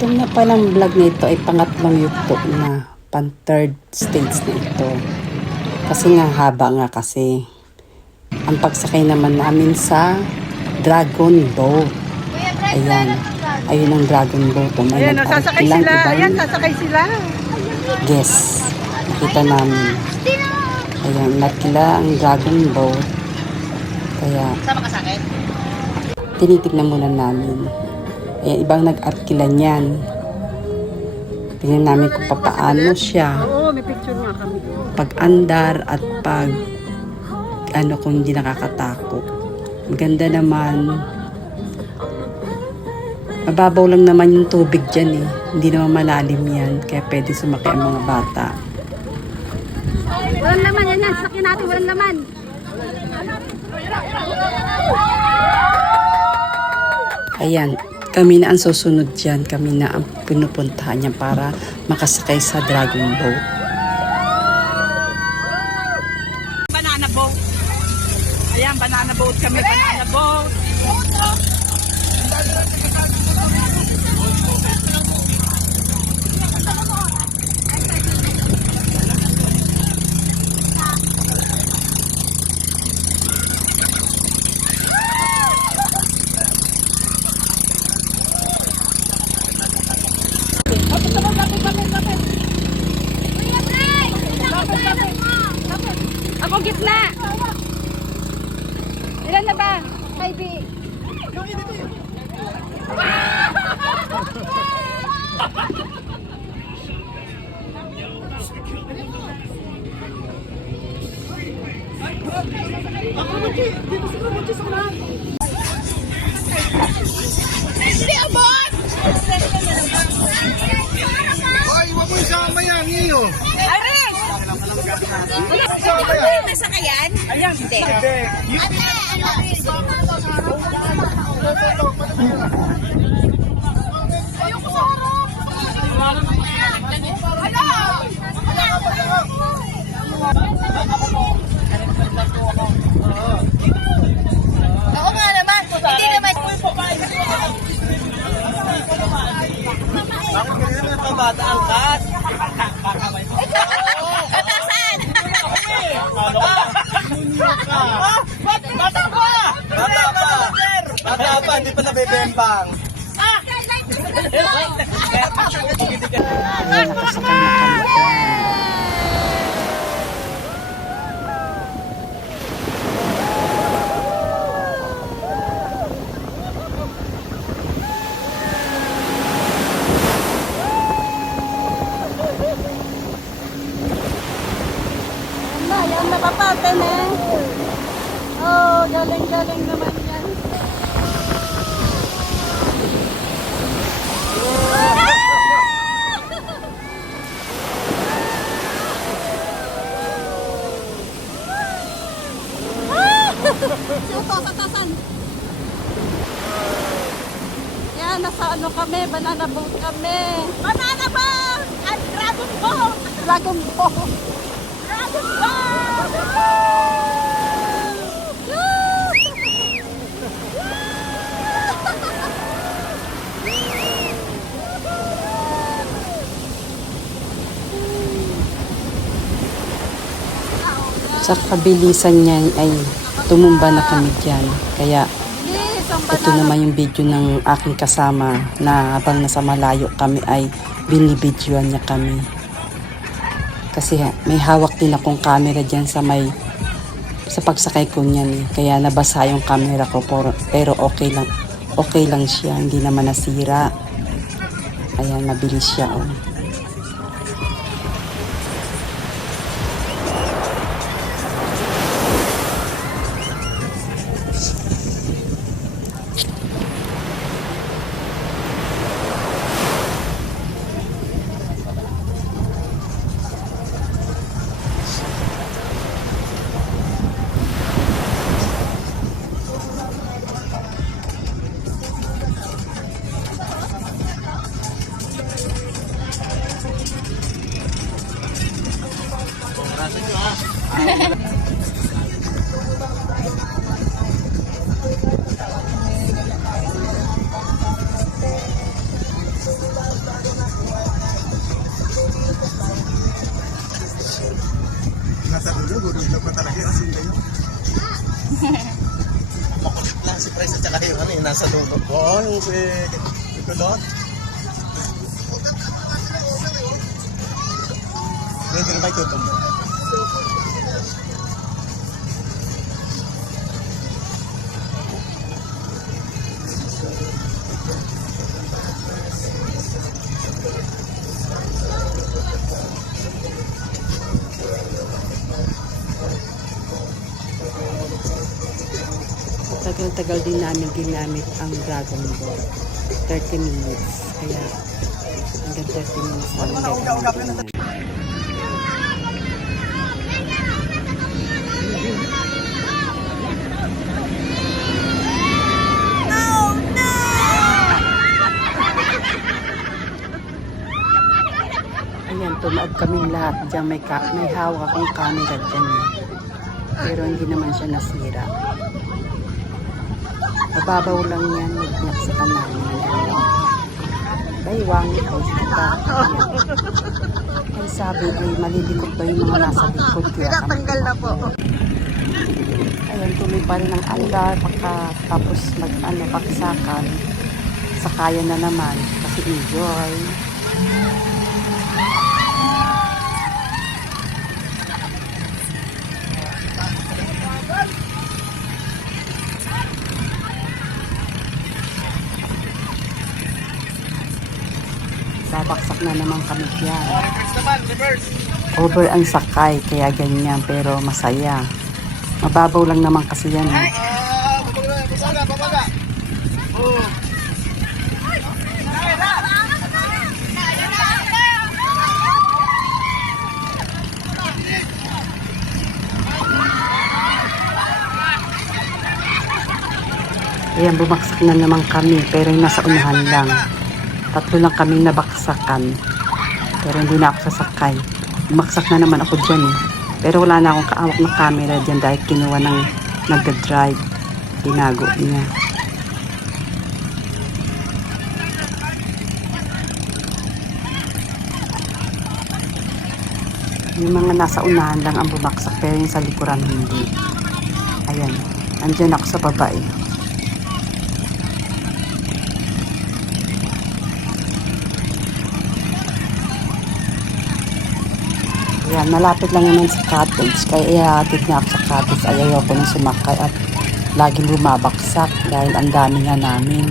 Itong na palang vlog na ito ay pangatlong yugto na, pan third stage na ito. Kasi nga haba nga kasi. Ang pagsakay naman namin sa Dragon Boat. Ayan. Ayun ang Dragon Boat. May ayan, sasakay sila. Ayan, sasakay sila. Guess. Nakita namin. Ayan, nakila ang Dragon Boat. Kaya, Sama ka sa akin? tinitignan muna namin. Ayan, ibang nag-arkila niyan. Tingnan namin kung papaano siya. Oo, may picture nga kami. Pag-andar at pag kung hindi nakakatakot. Maganda naman. Mababaw lang naman yung tubig dyan eh. Hindi naman malalim yan. Kaya pwede sumakay ang mga bata. Walang laman, yan. Sakyan natin, walang laman. Ayan, kami na ang susunod dyan. Kami na ang pinupuntahan niya para makasakay sa Dragon Boat. Banana boat. Ayan, banana boat kami, banana boat. Ako gitna. Ilan na ba? Kaibi. Hindi, abot! Ay, wag mo isama yan, Nino. Aris! Nasakayan? Ayan, hindi. Oo nga naman. Hindi naman. Bakit ganyan ang pabata ang kat? Atasan! Bata pa! Bata pa, hindi pa nabibembang. Nakasakay na kami. Yan napapatin eh. Oh, galing-galing naman yan. Ito, tatasan. Yan, nasa ano kami, banana boat kami. Banana boat! At dragon boat! Dragon boat! Dragon boat! Sa kabilisan niya ay tumumba na kami dyan. Kaya ito naman yung video ng aking kasama na habang nasa malayo kami ay binibidyoan niya kami. Kasi may hawak din akong camera dyan sa pagsakay ko niyan. Kaya nabasa yung camera ko pero okay lang. Okay lang siya, hindi naman nasira. Ayan, mabilis siya oh. Tulog pa talaga yung asin kayo. Makulit lang si Price at saka yung ano yung nasa dulo. Oo, yung si Kulot. Ready na ba itutumbo? Tagal-tagal din namin ginamit ang Dragon Ball. 30 minutes. Kaya hanggang 30 minutes namin gagamitin. Ayan, tumaob kaming lahat. Diyan may hawak akong camera dyan. Pero hindi naman siya nasira. Mababaw lang yan. Nagnaksakan namin. Baywang, ikaw kita. Ay sabi, ay malilikot ba yung mga nasa likod. Kaya Tanggal na po. Ayan, tuloy pa rin ang andar. Tapos paksakan. Sakayan na naman. Kasi enjoy. Babaksak na naman kami dyan. Reverse naman, reverse. Over ang sakay, kaya ganyan, pero masaya. Mababaw lang naman kasi yan. Babaga. Oh. Ayan, bumaksak na naman kami, pero yung nasa unahan lang. 3 lang kami nabaksakan. Pero hindi na ako sasakay. Bumaksak na naman ako dyan eh. Pero wala na akong kaawak na camera dyan dahil kinuha ng nagda-drive. Tinago niya. Yung mga nasa unahan lang ang bumaksak pero yung sa likuran hindi. Ayan. Andyan ako sa baba eh. Ayan, malapit lang naman sa cottage. Kaya ihatid na ako sa cottage. Ay ayoko nang sumakay at laging bumabaksak dahil ang dami nga namin.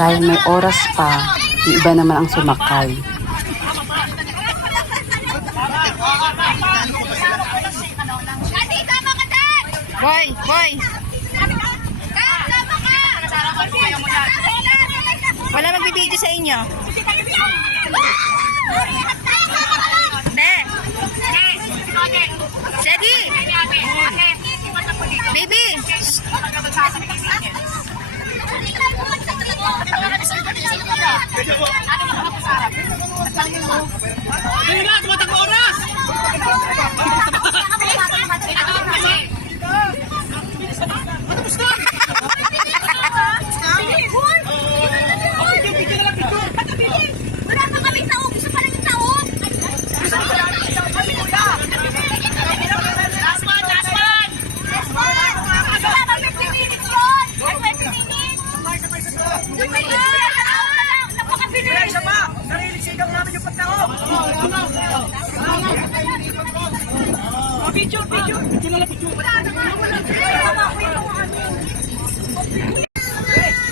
Dahil may oras pa, yung iba naman ang sumakay. Boy! Wala magbibideo sa inyo. Steady! Baby!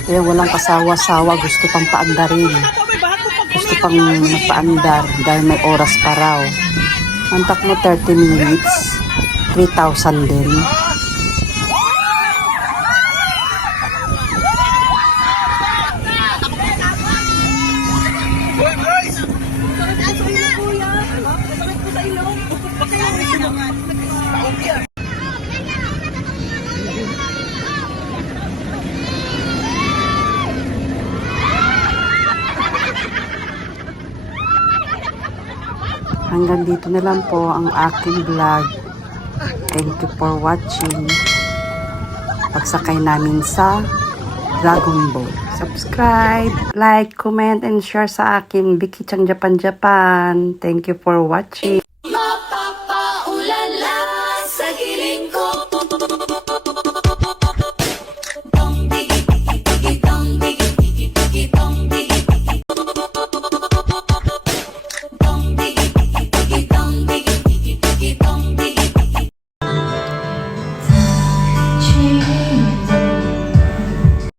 Kaya walang kasawa-sawa, gusto pang paandarin. Gusto pang magpaandar dahil may oras pa raw. Antak mo 30 minutes, 3,000 din. Hanggang dito na lang po ang aking vlog. Thank you for watching. Pagsakay namin sa Dragon Boat. Subscribe, like, comment, and share sa akin. Vicky Chang Japan. Thank you for watching. Mapapaulala sa giling ko.